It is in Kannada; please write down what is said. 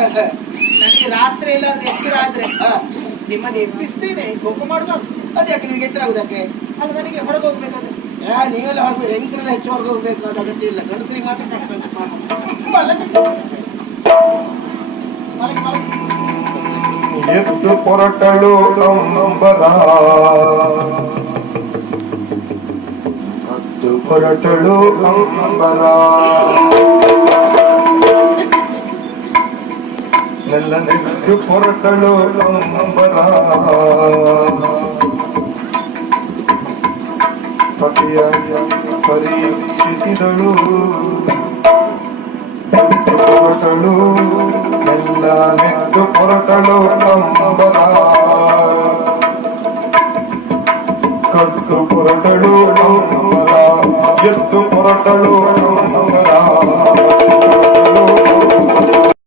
ನನಗೆ ರಾತ್ರಿ ಎಲ್ಲಾದ್ರೂ ಎಚ್ಚರಾದ್ರೆ ನಿಮ್ಮನ್ನು ಎಬ್ಬಿಸ್ತೇನೆ, ಕೋಪ ಮಾಡುವ. ಅದು ಯಾಕೆ ನಿನಗೆ ಎಚ್ಚರ ಆಗುದಕ್ಕೆ? ಅದು ನನಗೆ ಹೊರಗೆ ಹೋಗ್ಬೇಕಾದ್ರೆ. ನೀವೆಲ್ಲ ಹೊರಗೆ ಹೆಂಗಸರೆಲ್ಲ ಹೆಚ್ಚು ಹೊರಗೆ ಹೋಗ್ಬೇಕಾದ ಅಗತ್ಯ ಇಲ್ಲ, ಗಂಡಸರಿಗೆ ಮಾತ್ರ ಕಷ್ಟ ಎದ್ದು ಹೊರಟಳು ಅಂಬರ, ಎದ್ದು ಹೊರಟಳು ಅಂಬರ, ಮೆಲ್ಲನೆದ್ದು ಹೊರಟಳು ಅಂಬರ, ಪತಿಯ ಪರೀಕ್ಷಿಸಿದಳು ಹೊರಟಳು